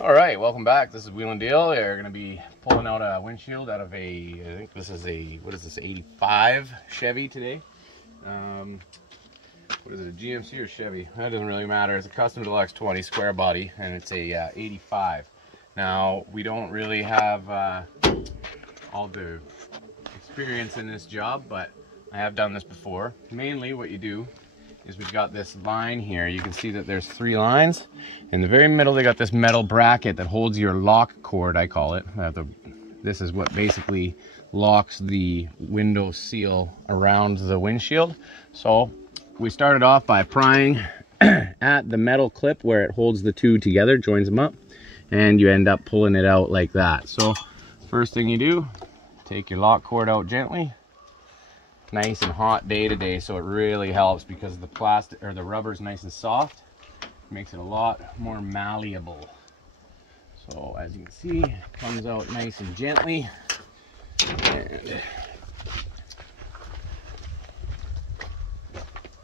All right, welcome back. This is Wheel and Deal. We're going to be pulling out a windshield out of a, I think this is a, what is this, 85 Chevy today. What is it, a GMC or Chevy? That doesn't really matter. It's a custom Deluxe 20 square body, and it's a 85. Now, we don't really have all the experience in this job, but I have done this before. Mainly what you do is we've got this line here. You can see that there's 3 lines. In the very middle, they got this metal bracket that holds your lock cord, I call it. This is what basically locks the window seal around the windshield. So we started off by prying at the metal clip where it holds the 2 together, joins them up, and you end up pulling it out like that. So first thing you do, take your lock cord out gently. Nice and hot day today, so it really helps because the plastic or the rubber is nice and soft. It makes it a lot more malleable. So as you can see, it comes out nice and gently. And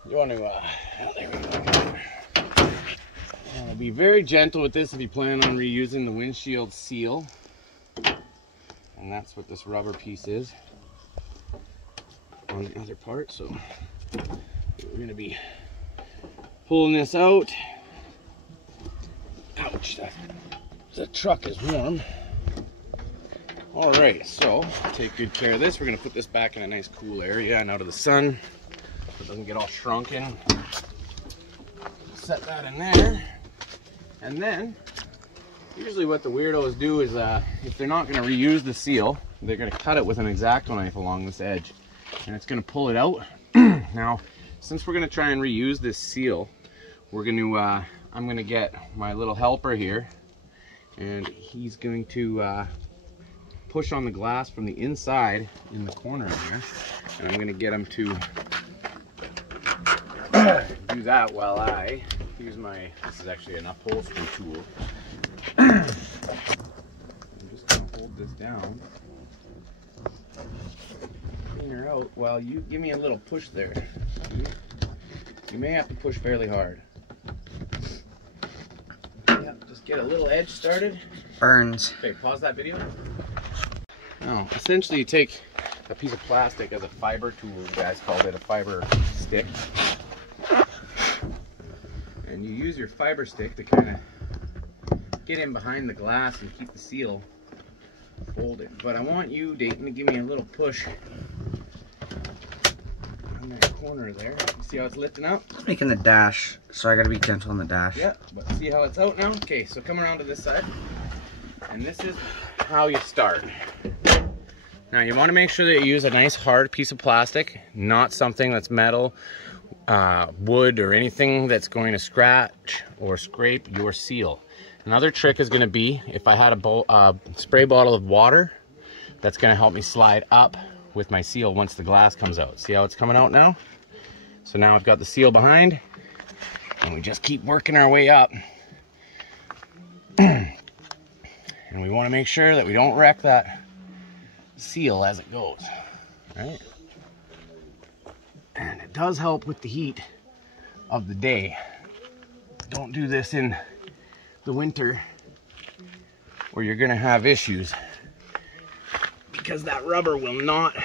you want to, there we go. Be very gentle with this if you plan on reusing the windshield seal. And that's what this rubber piece is on the other part. So we're going to be pulling this out. Ouch, the truck is warm. All right, so take good care of this. We're going to put this back in a nice cool area and out of the sun so it doesn't get all shrunken. Set that in there, and then usually what the weirdos do is if they're not going to reuse the seal, they're going to cut it with an X-Acto knife along this edge, and it's going to pull it out. Now, since we're going to try and reuse this seal, we're going to I'm going to get my little helper here, and he's going to push on the glass from the inside in the corner here, and I'm going to get him to do that while I use my, this is actually an upholstery tool. I'm just going to hold this down, clean her out while you give me a little push there. You may have to push fairly hard. Yep, just get a little edge started. Burns. Okay, pause that video. Now, essentially you take a piece of plastic as a fiber tool, you guys called it a fiber stick. And you use your fiber stick to kind of get in behind the glass and keep the seal folded. But I want you, Dayton, to give me a little push on that corner there. See how it's lifting up? It's making the dash, so I gotta be gentle on the dash. Yeah, but see how it's out now? Okay, so come around to this side. And this is how you start. Now you want to make sure that you use a nice hard piece of plastic, not something that's metal, wood, or anything that's going to scratch or scrape your seal. Another trick is going to be, if I had a spray bottle of water, that's going to help me slide up with my seal once the glass comes out. See how it's coming out now? So now I've got the seal behind, and we just keep working our way up. And we want to make sure that we don't wreck that seal as it goes, right? And it does help with the heat of the day. Don't do this in the winter where you're gonna have issues because that rubber will not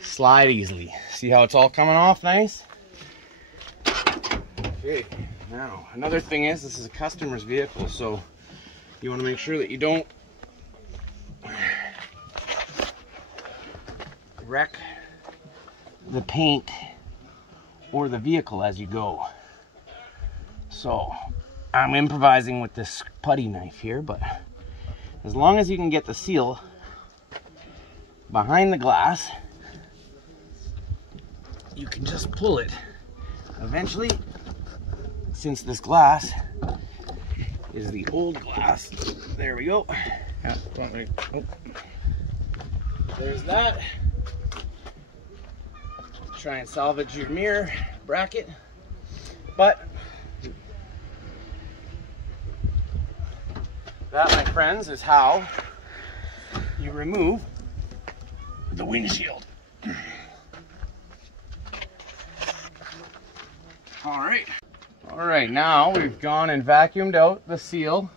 slide easily. See how it's all coming off nice? Okay, now another thing is this is a customer's vehicle, so you want to make sure that you don't wreck the paint or the vehicle as you go. So I'm improvising with this putty knife here, but as long as you can get the seal behind the glass, you can just pull it. Eventually, since this glass is the old glass, there we go. There's that. Try and salvage your mirror bracket, but that, my friends, is how you remove the windshield. All right, now we've gone and vacuumed out the seal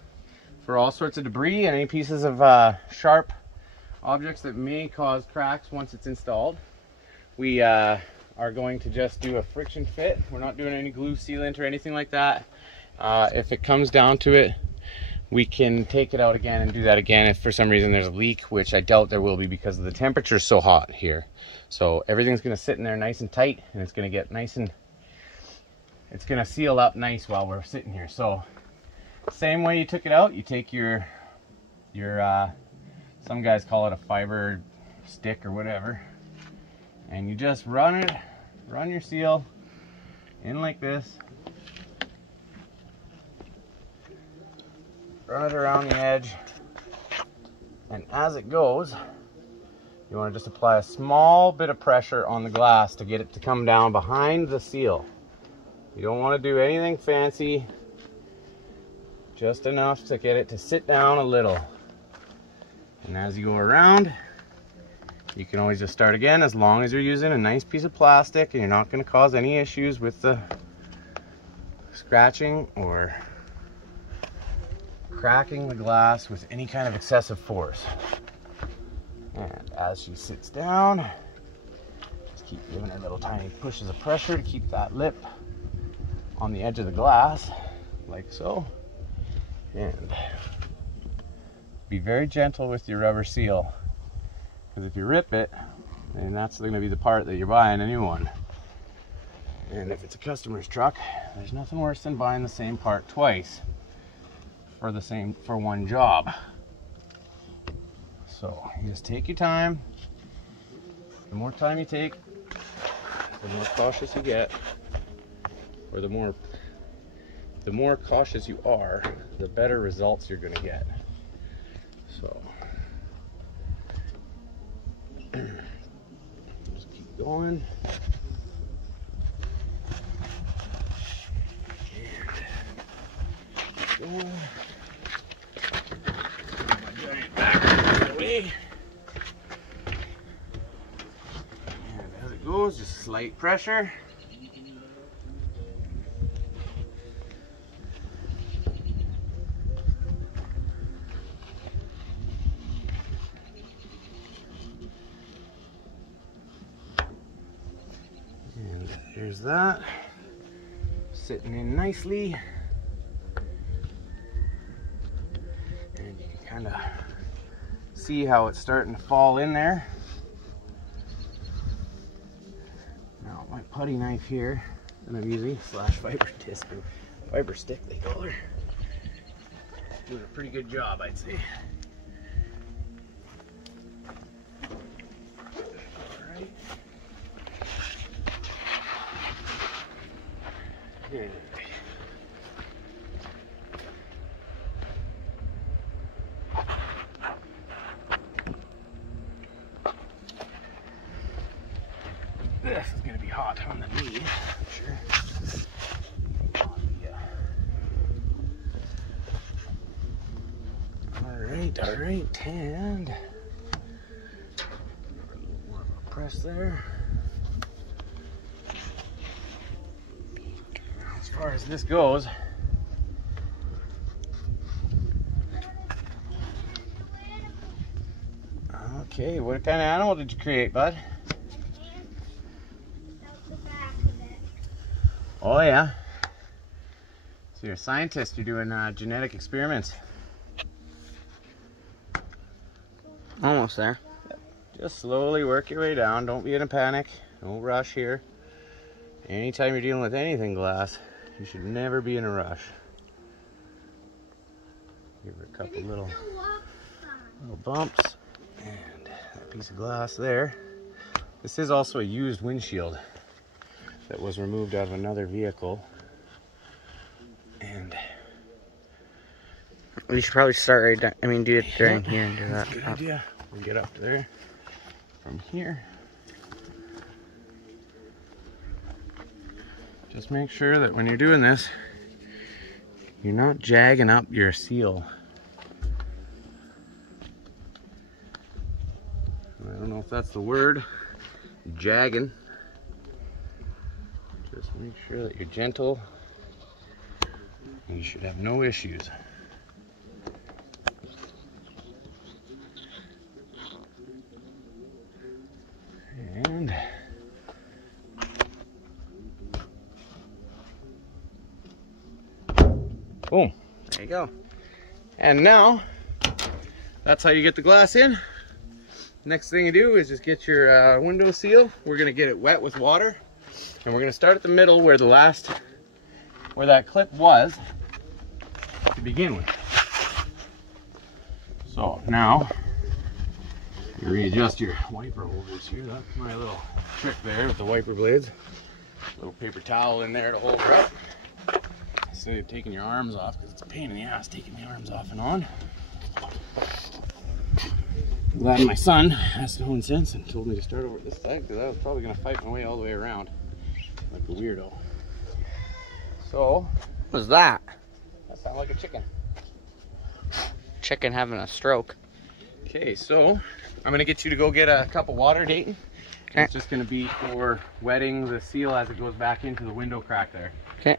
for all sorts of debris and any pieces of sharp objects that may cause cracks once it's installed. We are going to just do a friction fit. We're not doing any glue sealant or anything like that. If it comes down to it, we can take it out again and do that again if for some reason there's a leak, which I doubt there will be because the temperature is so hot here. So everything's going to sit in there nice and tight, and it's going to get nice and it's going to seal up nice while we're sitting here. So same way you took it out, you take your some guys call it a fiber stick or whatever, and you just run your seal in like this. Run it around the edge, and as it goes, you want to just apply a small bit of pressure on the glass to get it to come down behind the seal. You don't want to do anything fancy, just enough to get it to sit down a little. And as you go around, you can always just start again, as long as you're using a nice piece of plastic and you're not going to cause any issues with the scratching or cracking the glass with any kind of excessive force. And as she sits down, just keep giving her little tiny pushes of pressure to keep that lip on the edge of the glass, like so. And be very gentle with your rubber seal, because if you rip it, then that's going to be the part that you're buying a new one. And if it's a customer's truck, there's nothing worse than buying the same part twice for one job. So you just take your time. The more time you take, the more cautious you get, or the more cautious you are, the better results you're going to get. So just keep going. And going. And as it goes, just slight pressure. And there's that, sitting in nicely. And you can kind of see how it's starting to fall in there. Now my putty knife here that I'm using, slash fiber disc or fiber stick they call her, doing a pretty good job, I'd say. Alright. And this is going to be hot on the knee, for sure. Alright, and press there. As far as this goes, okay, what kind of animal did you create, bud? Oh yeah. So you're a scientist, you're doing genetic experiments. Almost there. Just slowly work your way down. Don't be in a panic. Don't rush here. Anytime you're dealing with anything glass, you should never be in a rush. Give her a couple little bumps. And that piece of glass there. This is also a used windshield that was removed out of another vehicle. And we should probably start right down. I mean, do it during here and do that. That's a good idea. We'll get up there from here. Just make sure that when you're doing this, you're not jagging up your seal. I don't know if that's the word, jagging. Just make sure that you're gentle, and you should have no issues. There you go. And now, that's how you get the glass in. Next thing you do is just get your window seal. We're gonna get it wet with water. And we're gonna start at the middle where where that clip was to begin with. So now, you readjust your wiper holders here. That's my little trick there with the wiper blades. Little paper towel in there to hold her up. Instead of taking your arms off, because it's a pain in the ass taking the arms off and on. I'm glad my son has known sense and told me to start over this side, because I was probably going to fight my way all the way around like a weirdo. So, What was that? that sounded like a chicken. Chicken having a stroke. Okay, so I'm going to get you to go get a cup of water, Dayton. Okay. It's just going to be for wetting the seal as it goes back into the window crack there. Okay.